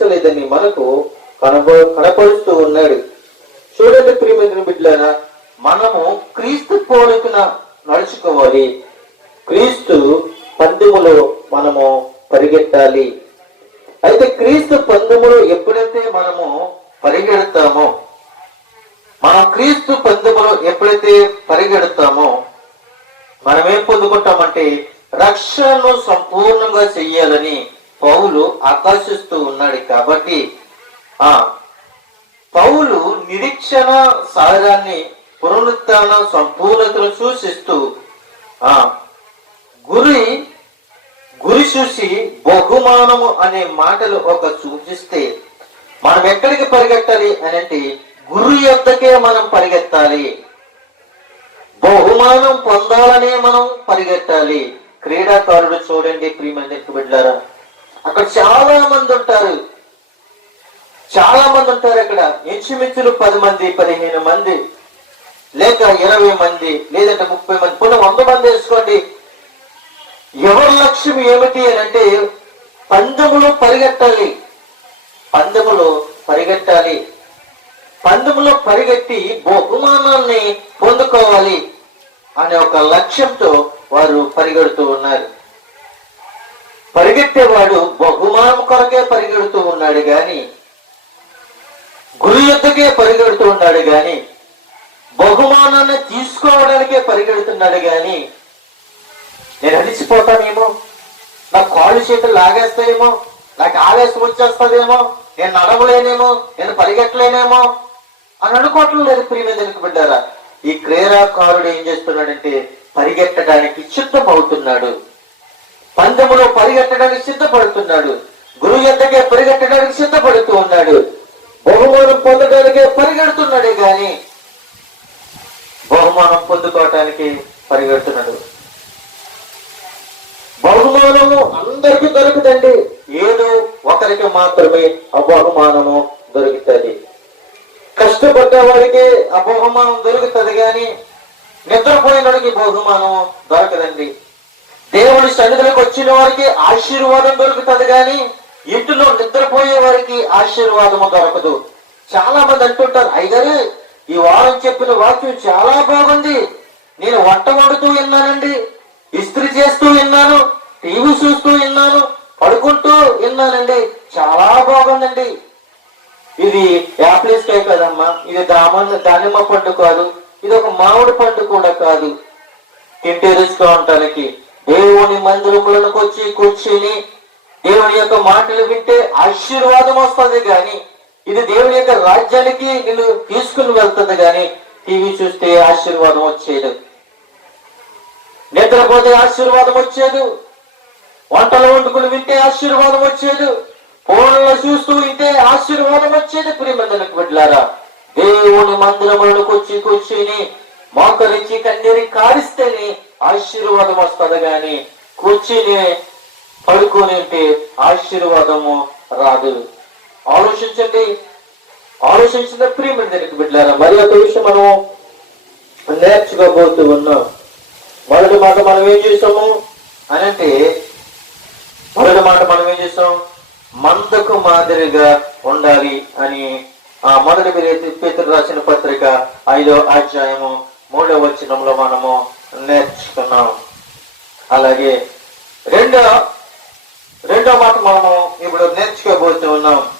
సంభవించలేదని మనకు కనబ కనపరుస్తూ ఉన్నాడు. చూడండి ప్రియమైన బిడ్డలారా మనము క్రీస్తు పోలికన నడుచుకోవాలి. క్రీస్తు పందెములో మనము పరిగెట్టాలి అయితే క్రీస్తు పందెములో ఎప్పుడైతే మనము పరిగెడతామో మనం క్రీస్తు పందెములో ఎప్పుడైతే పరిగెడతామో మనమేం పొందుకుంటామంటే రక్షణను సంపూర్ణంగా చెయ్యాలని పౌలు ఆకర్షిస్తూ ఉన్నాడు కాబట్టి ఆ పౌలు నిరీక్షణ సాగరాన్ని పునరుత్న సంపూర్ణతను సూచిస్తూ ఆ గురి గురి చూసి బహుమానము అనే మాటలు ఒక సూచిస్తే మనం ఎక్కడికి పరిగెట్టాలి అని అంటే గురు యొద్దకే మనం పరిగెత్తాలి. బహుమానం పొందాలనే మనం పరిగెట్టాలి క్రీడాకారుడు చూడండి ప్రియమైన బిడ్డారా అక్కడ చాలా మంది ఉంటారు. చాలా మంది ఉంటారు అక్కడ. ఇంచుమించులు పది మంది పదిహేను మంది లేక ఇరవై మంది లేదంటే ముప్పై మంది. పోనీ వంద మంది వేసుకోండి. ఎవరి లక్ష్యం ఏమిటి అని అంటే పందెములో పరిగెట్టాలి. పందెములో పరిగెట్టాలి. పందెములో పరిగెట్టి బహుమానాన్ని పొందుకోవాలి అనే ఒక లక్ష్యంతో వారు పరిగెడుతూ ఉన్నారు. పరిగెట్టేవాడు బహుమానం కొరకే పరిగెడుతూ ఉన్నాడు గాని గురి యుద్ధకే పరిగెడుతూ ఉన్నాడు గాని బహుమానాన్ని తీసుకోవడానికే పరిగెడుతున్నాడు గాని నేను అలిసిపోతానేమో? నా కాళ్ళు చేతులు లాగేస్తాయేమో? నాకు ఆవేశం వచ్చేస్తుందేమో? నేను నడవలేనేమో? నేను పరిగెట్టలేనేమో అని అనుకోవట్లేదు లేదు ప్రియమైన వెనుకబడ్డారా ఈ క్రీడాకారుడు ఏం చేస్తున్నాడంటే పరిగెట్టడానికి సిద్ధమవుతున్నాడు పందెములో పరిగెట్టడానికి సిద్ధపడుతున్నాడు. గురువు ఎద్దకే పరిగెట్టడానికి సిద్ధపడుతూ ఉన్నాడు. బహుమానం పొందడానికే పరిగెడుతున్నాడే గాని బహుమానం పొందుకోవటానికి పరిగెడుతున్నాడు. బహుమానము అందరికి దొరుకుతండి ఏదో ఒకరికి మాత్రమే ఆ బహుమానము దొరుకుతుంది. కష్టపడ్డ వారికి ఆ బహుమానం దొరుకుతుంది కానీ నిద్రపోయినడికి బహుమానం దొరకదండి. దేవుడి సన్నిధిలోకి వచ్చిన వారికి ఆశీర్వాదం దొరుకుతుంది కానీ ఇంటిలో నిద్రపోయే వారికి ఆశీర్వాదము దొరకదు. చాలా మంది అంటుంటారు అయ్యగారు ఈ వారం చెప్పిన వాక్యం చాలా బాగుంది. నేను వంట వండుతూ విన్నానండి ఇస్త్రీ చేస్తూ విన్నాను టీవీ చూస్తూ విన్నాను పడుకుంటూ విన్నానండి చాలా బాగుందండి. ఇది యాపిల్స్ కదమ్మా ఇది దామన్న దానిమ్మ పండు కాదు ఇది ఒక మామిడి పండు కూడా కాదు. తింటే రుచిగా ఉండటానికి దేవుని మందిరములకు వచ్చి కూర్చుని దేవుని యొక్క మాటలు వింటే ఆశీర్వాదం వస్తుంది కానీ ఇది దేవుని యొక్క రాజ్యానికి నిన్ను తీసుకుని వెళ్తుంది కానీ టీవీ చూస్తే ఆశీర్వాదం వచ్చేది నిద్రపోతే ఆశీర్వాదం వచ్చేది వంటలు వండుకుని వింటే ఆశీర్వాదం వచ్చేది ఫోన్లో చూస్తూ వింటే ఆశీర్వాదం వచ్చేది ప్రియమందరికి బిడ్డలారా దేవుని మందిరములకు వచ్చి కూర్చుని మోకరించి కన్నీరి కారిస్తేనే ఆశీర్వాదం వస్తుంది కానీ కూర్చుని పడుకొని ఉంటే ఆశీర్వాదము రాదు. ఆలోచించండి. ఆలోచించిన ప్రియమందరికి బిడ్డలారా మరి ఒక విషయం మనం నేర్చుకోబోతూ ఉన్నాం. మొదటి మాట మనం ఏం చేస్తాము అని అంటే మొదటి మాట మనం ఏం చేస్తాం మందకు మాదిరిగా ఉండాలి అని ఆ మొదటి పేతులు రాసిన పత్రిక ఐదో అధ్యాయము మూడో వచనంలో మనము నేర్చుకున్నాం. అలాగే రెండో రెండో మాట మనము ఇప్పుడు నేర్చుకోబోతూ ఉన్నాం.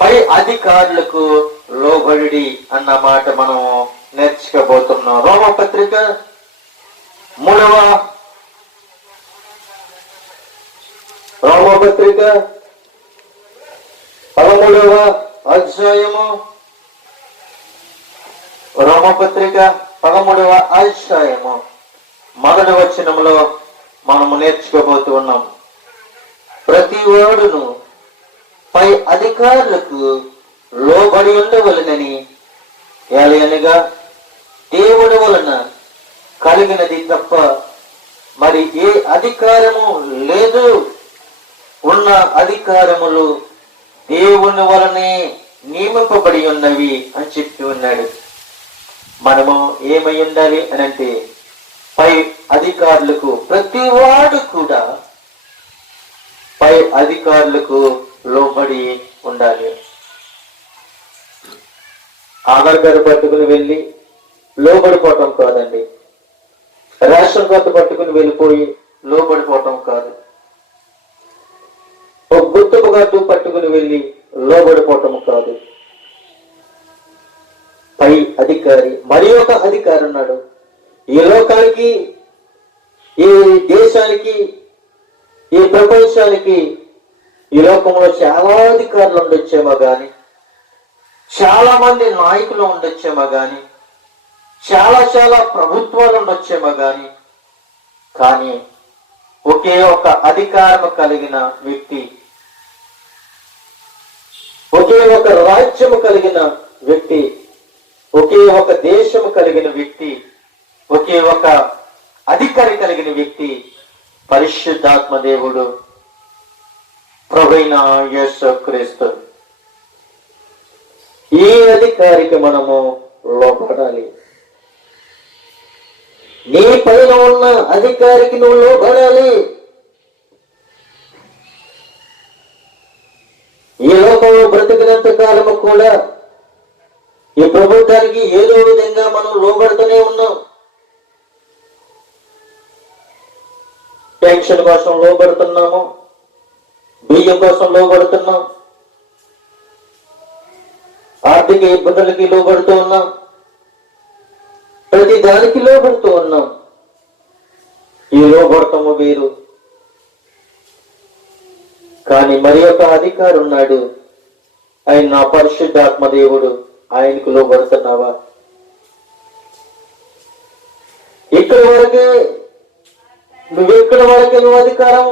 పై అధికారులకు లోబడి అన్న మాట మనము నేర్చుకోబోతున్నాం. రోమ పత్రిక మూడవ రోమ పత్రిక పదమూడవ అధ్యాయము రోమపత్రిక పదమూడవ అధ్యాయము. మొదటి వచనంలో మనము నేర్చుకోబోతూ ఉన్నాం. ప్రతి వాడును పై అధికారులకు లోబడి ఉండవలనని ఏలయనగా దేవుడి వలన కలిగినది తప్ప మరి ఏ అధికారము లేదు. ఉన్న అధికారములు దేవుని వలనే నియమింపబడి ఉన్నవి అని చెప్పి ఉన్నాడు. మనము ఏమై ఉండాలి అని అంటే పై అధికారులకు ప్రతి వాడు కూడా పై అధికారులకు లోబడి ఉండాలి. ఆధార్ కార్డు పట్టుకుని వెళ్ళి లోబడిపోవటం కాదండి. రేషన్ కార్డు పట్టుకుని వెళ్ళిపోయి లోబడిపోవటం కాదు. ఒక గుర్తుపు కార్డు పట్టుకుని వెళ్ళి లోబడిపోవటం కాదు. పై అధికారి మరి ఒక అధికారి ఉన్నాడు. ఈ లోకానికి ఈ దేశానికి ఈ ప్రపంచానికి ఈ లోకంలో చాలా అధికారులు ఉండొచ్చేమో కానీ చాలా మంది నాయకులు ఉండొచ్చేమో కానీ చాలా చాలా ప్రభుత్వాలు ఉండొచ్చేమో కానీ కానీ ఒకే ఒక అధికారం కలిగిన వ్యక్తి ఒకే ఒక రాజ్యము కలిగిన వ్యక్తి ఒకే ఒక దేశము కలిగిన వ్యక్తి ఒకే ఒక అధికారి కలిగిన వ్యక్తి పరిశుద్ధాత్మ దేవుడు ప్రభైన యేసు క్రీస్తు. ఈ అధికారికి మనము లోపడాలి నీ పైన ఉన్న అధికారికి నువ్వు లోపడాలి ఈ లోకంలో బ్రతికినంత కాలము కూడా ఈ ప్రభుత్వానికి ఏదో విధంగా మనం లోబడుతూనే ఉన్నాం. పెన్షన్ కోసం లోబడుతున్నాము. బియ్యం కోసం లోబడుతున్నాం. ఆర్థిక ఇబ్బందులకి లోబడుతూ ఉన్నాం. ప్రతి దానికి లోబడుతూ ఉన్నాం. ఈ లోబడతాము వీరు. కానీ మరి ఒక అధికారి ఉన్నాడు ఆయన నా పరిశుద్ధాత్మ దేవుడు. ఆయనకు లోబడుతున్నావా? ఇక్కడ వరకే నువ్వు ఇక్కడ వరకే నువ్వు అధికారం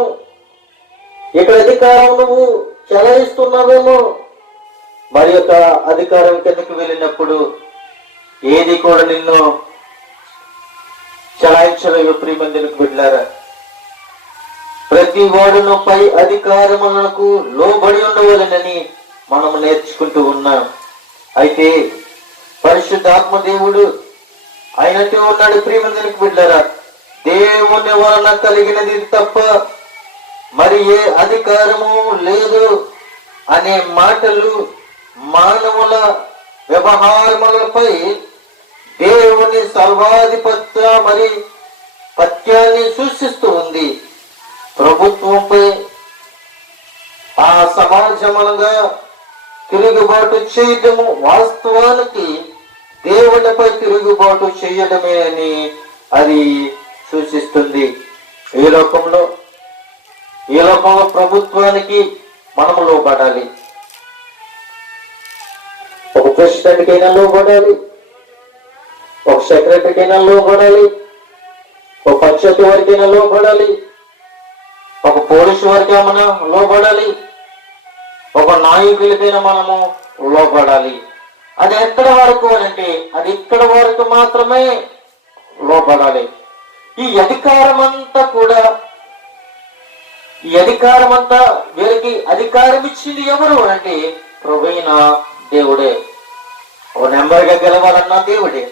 ఇక్కడ అధికారం నువ్వు చెలాయిస్తున్నావేమో? మరి యొక్క అధికారం కిందకి వెళ్ళినప్పుడు ఏది కూడా నిన్ను చలాయించలేవు ప్రియమందినికి వెళ్ళారా ప్రతి వాడును పై అధికారములకు లోబడి ఉండవలనని మనం నేర్చుకుంటూ ఉన్నాం. అయితే పరిశుద్ధాత్మ దేవుడు అయినట్టు ఉన్నాడు ప్రియమందినికి బిడ్డారా దేవుని వలన కలిగినది తప్ప మరి ఏ అధికారము లేదు అనే మాటలు మానవుల వ్యవహారములపై దేవుని సర్వాధిపత్య మరి పత్యాన్ని సూచిస్తూ ఉంది. ప్రభుత్వంపై ఆ సమాజమనగా తిరుగుబాటు చేయటము వాస్తవానికి దేవునిపై తిరుగుబాటు చేయడమే అని అది సూచిస్తుంది. ఈ లోకంలో ఈ లోకంలో ప్రభుత్వానికి మనము లోబడాలి. ఒక ప్రెసిడెంట్కైనా లోబడాలి. ఒక సెక్రటరీకైనా లోబడాలి. ఒక పంచాయతీ వారికైనా లోబడాలి. ఒక పోలీసు వారికి మనం లోబడాలి. ఒక నాయకులకైనా మనము లోపడాలి. అది ఎక్కడ వరకు అంటే అది ఇక్కడ వరకు మాత్రమే లోపడాలి. ఈ అధికారం అంతా కూడా ఈ అధికారం అంతా వీరికి అధికారం ఇచ్చింది ఎవరు అంటే ప్రభుైన దేవుడే. ఒక నెంబర్గా గెలవాలన్నా దేవుడే.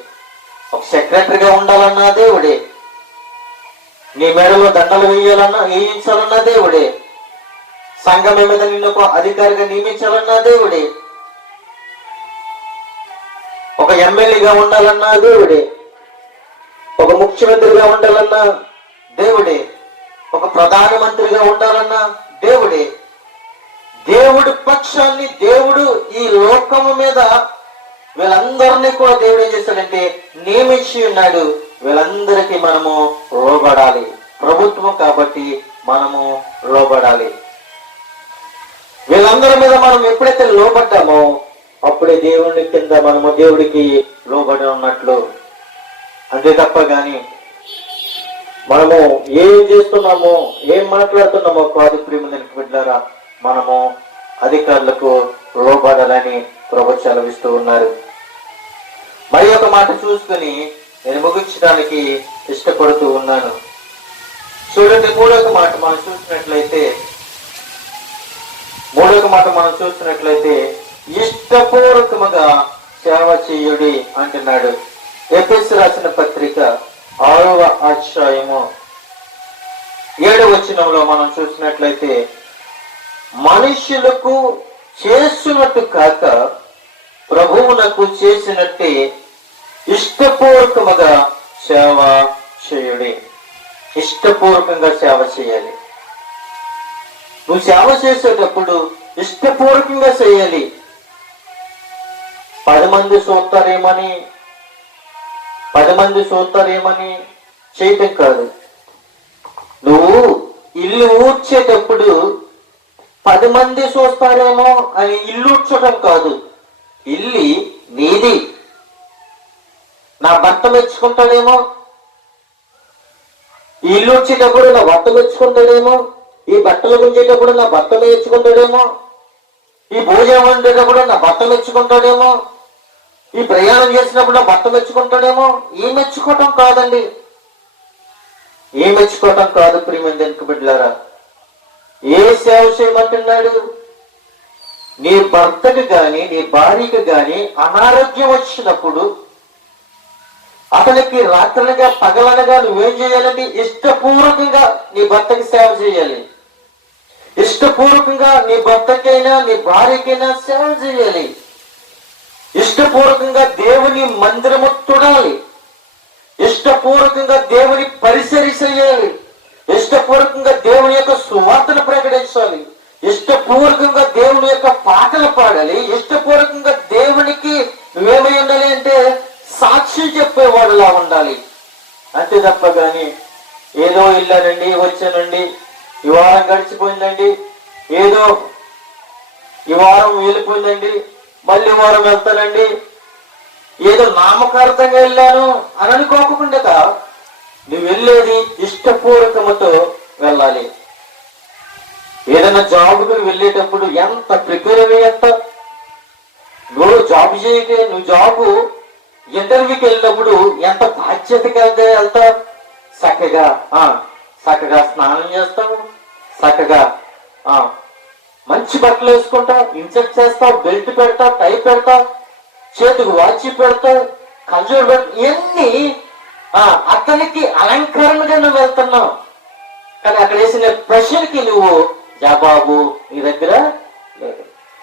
ఒక సెక్రటరీగా ఉండాలన్నా దేవుడే. నీ మెడలో దండలు వేయాలన్నా వేయించాలన్నా దేవుడే. సంఘం మీద నిన్ను ఒక అధికారిగా నియమించాలన్నా దేవుడే. ఒక ఎమ్మెల్యేగా ఉండాలన్నా దేవుడే. ఒక ముఖ్యమంత్రిగా ఉండాలన్నా దేవుడే. ఒక ప్రధానమంత్రిగా ఉండాలన్నా దేవుడే. దేవుడు పక్షాన్ని దేవుడు ఈ లోకము మీద వీళ్ళందరినీ కూడా దేవుడు ఏం చేశాడంటే నియమించి ఉన్నాడు. వీళ్ళందరికీ మనము లోబడాలి. ప్రభుత్వం కాబట్టి మనము లోబడాలి. వీళ్ళందరి మీద మనం ఎప్పుడైతే లోబడ్డామో అప్పుడే దేవుని కింద మనము దేవుడికి లోబడి ఉన్నట్లు. అంతే తప్ప కానీ మనము ఏం చేస్తున్నామో ఏం మాట్లాడుతున్నామో కాదు ప్రేమలకు బిడ్డారా మనము అధికారులకు లోబడాలని ప్రభు సెలవిస్తూ ఉన్నారు. మరి ఒక మాట చూసుకుని నేను ముగించడానికి ఇష్టపడుతూ ఉన్నాను. చూడండి మూడొక మాట మనం చూసినట్లయితే మాట మనం చూసినట్లయితే ఇష్టపూర్వకముగా సేవ చేయుడి అంటున్నాడు. ఎపిస్ రాసిన పత్రిక ఆరవ అధ్యాయము. ఏడు వచనంలో మనం చూసినట్లయితే మనుషులకు చేస్తున్నట్టు కాక ప్రభువునకు చేసినట్టే ఇష్టపూర్వకముగా సేవ చేయుడి. ఇష్టపూర్వకంగా సేవ చేయాలి. నువ్వు సేవ చేసేటప్పుడు ఇష్టపూర్వకంగా చేయాలి. పది మంది చూస్తారేమని పది మంది చూస్తారేమని చేయటం కాదు. నువ్వు ఇల్లు ఊడ్చేటప్పుడు పది మంది చూస్తారేమో అని ఇల్లు ఊడ్చడం కాదు. ఇల్లి నీది. నా భర్త మెచ్చుకుంటాడేమో? ఇల్లు వచ్చేటప్పుడు నా భర్త మెచ్చుకుంటాడేమో? ఈ బట్టలు గుంజేటప్పుడు నా భర్త మెచ్చుకుంటాడేమో? ఈ భోజనం వండేటప్పుడు నా బట్టలు మెచ్చుకుంటాడేమో? ఈ ప్రయాణం చేసినప్పుడు నా బట్టలు మెచ్చుకుంటాడేమో? ఏం మెచ్చుకోవటం కాదండి. ఏ మెచ్చుకోవటం కాదు ప్రియమైన వెనుక బిడ్డలారా. ఏ సేవ చేయమంటున్నాడు? నీ భర్తకి గాని నీ భార్యకు గాని అనారోగ్యం వచ్చినప్పుడు అతనికి రాత్రనగా పగలనగా నువ్వేం చేయాలండి? ఇష్టపూర్వకంగా నీ భర్తకి సేవ చేయాలి. ఇష్టపూర్వకంగా నీ భర్తకైనా నీ భార్యకైనా సేవ చేయాలి. ఇష్టపూర్వకంగా దేవుని మందిరము తుడాలి. ఇష్టపూర్వకంగా దేవుని పరిసరి చేయాలి ఇష్టపూర్వకంగా దేవుని యొక్క సువార్తను ప్రకటించాలి. ఇష్టపూర్వకంగా దేవుని యొక్క పాటలు పాడాలి. ఇష్టపూర్వకంగా దేవునికి మేమై ఉండాలి అంటే సాక్షి చెప్పేవాడులా ఉండాలి. అంతే తప్ప కానీ ఏదో ఇల్లానండి వచ్చానండి ఈ వారం గడిచిపోయిందండి. ఏదో ఈ వారం వెళ్ళిపోయిందండి. మళ్ళీ వారం వెళ్తానండి. ఏదో నామకార్థంగా వెళ్ళాను అని అనుకోకుండా నువ్వు వెళ్ళేది ఇష్టపూర్వకముతో వెళ్ళాలి. ఏదైనా జాబ్కి వెళ్ళేటప్పుడు ఎంత ప్రిపేర్ అయ్యి ఎంత? నువ్వు జాబ్ చేయకే నువ్వు జాబ్ ఇంటర్వ్యూకి వెళ్ళినప్పుడు ఎంత బాధ్యతగా వెళ్తే వెళ్తావు? చక్కగా ఆ చక్కగా స్నానం చేస్తావు చక్కగా మంచి బట్టలు వేసుకుంటా ఇన్సెట్ చేస్తావు బెల్ట్ పెడతా టై పెడతా చేతికి వాచి పెడతా కంజూర్ పెడతా ఇవన్నీ ఆ అతనికి అలంకరణగా నువ్వు వెళ్తున్నావు. కానీ అక్కడ వేసిన ప్రశ్నకి నువ్వు జవాబు నీ దగ్గర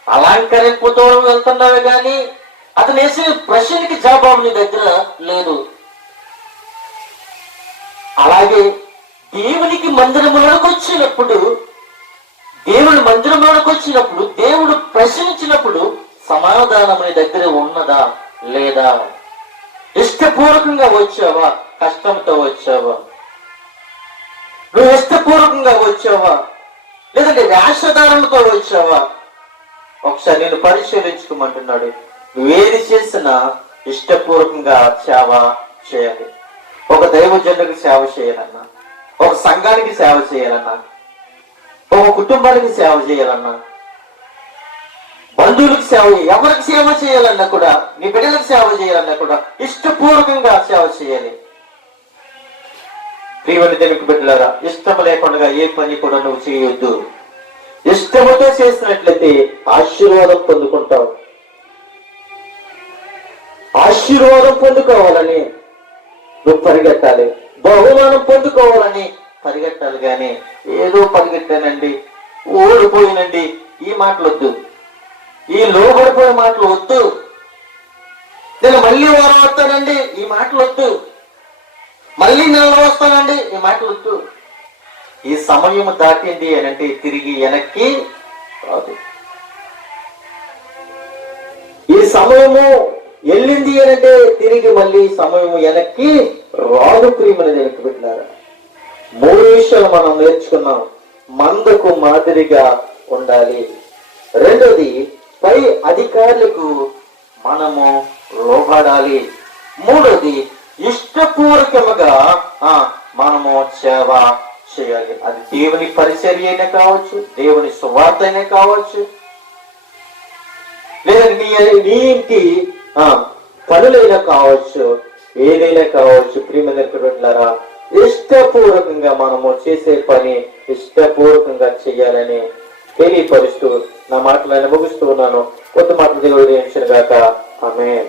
అలంకరింపుతో వెళ్తున్నావే కానీ అతను వేసిన ప్రశ్నకి జవాబు నీ దగ్గర లేదు. అలాగే దేవునికి మందిరములకు వచ్చినప్పుడు దేవుని మందిరములకు వచ్చినప్పుడు దేవుడు ప్రశ్నించినప్పుడు సమాధానం నీ దగ్గర ఉన్నదా లేదా? ఇష్టపూర్వకంగా వచ్చావా? కష్టంతో వచ్చావా? నువ్వు ఇష్టపూర్వకంగా వచ్చావా? లేదంటే వేషధారణతో వచ్చావా? ఒకసారి నేను పరిశీలించుకోమంటున్నాడు. నువ్వేది చేసినా ఇష్టపూర్వకంగా సేవ చేయాలి. ఒక దైవజనుడికి సేవ చేయాలన్నా. ఒక సంఘానికి సేవ చేయాలన్నా ఒక కుటుంబానికి సేవ చేయాలన్నా బంధువులకు సేవ ఎవరికి సేవ చేయాలన్నా కూడా నీ బిడ్డలకు సేవ చేయాలన్నా కూడా ఇష్టపూర్వకంగా సేవ చేయాలి. ప్రియమని దేవునికి బిడ్డలారా ఇష్టం లేకుండా ఏ పని కూడా నువ్వు చేయొద్దు. ఇష్టముతో చేసినట్లయితే ఆశీర్వాదం పొందుకుంటావు. ఆశీర్వాదం పొందుకోవాలని నువ్వు పరిగెట్టాలి బహుమానం పొందుకోవాలని పరిగెట్టాలి కానీ ఏదో పరిగెట్టానండి. ఓడిపోయినండి. ఈ మాటలు వద్దు ఈ లోబడిపోయే మాటలు వద్దు. నేను మళ్ళీ వారం వస్తానండి. ఈ మాటలు వద్దు మళ్ళీ నెలలో వస్తానండి. ఈ మాటలు వద్దు ఈ సమయం దాటింది అని అంటే తిరిగి వెనక్కి రాదు. ఈ సమయము వెళ్ళింది అంటే తిరిగి మళ్ళీ సమయం వెనక్కి రాదు ప్రియమని వెనక్కి పెట్టినారు. మూడు విషయాలు మనం నేర్చుకున్నాం. మందకు మాదిరిగా ఉండాలి. రెండోది పై అధికారులకు మనము లోబడాలి. మూడోది ఇష్టపూర్వకముగా ఆ, మనము సేవ చేయాలి. అది దేవుని పరిచర్య అయినా కావచ్చు దేవుని సువార్త అయినా కావచ్చు. లేదా నీ నీ ఇంటి పనులైనా కావచ్చు ఏదైనా కావచ్చు ప్రియమైనటువంటిలారా ఇష్టపూర్వకంగా మనము చేసే పని ఇష్టపూర్వకంగా చేయాలని తెలియపరుస్తూ నా మాటలను ముగిస్తూ ఉన్నాను. కొత్త మాటలు దేవుడు గాక ఆమె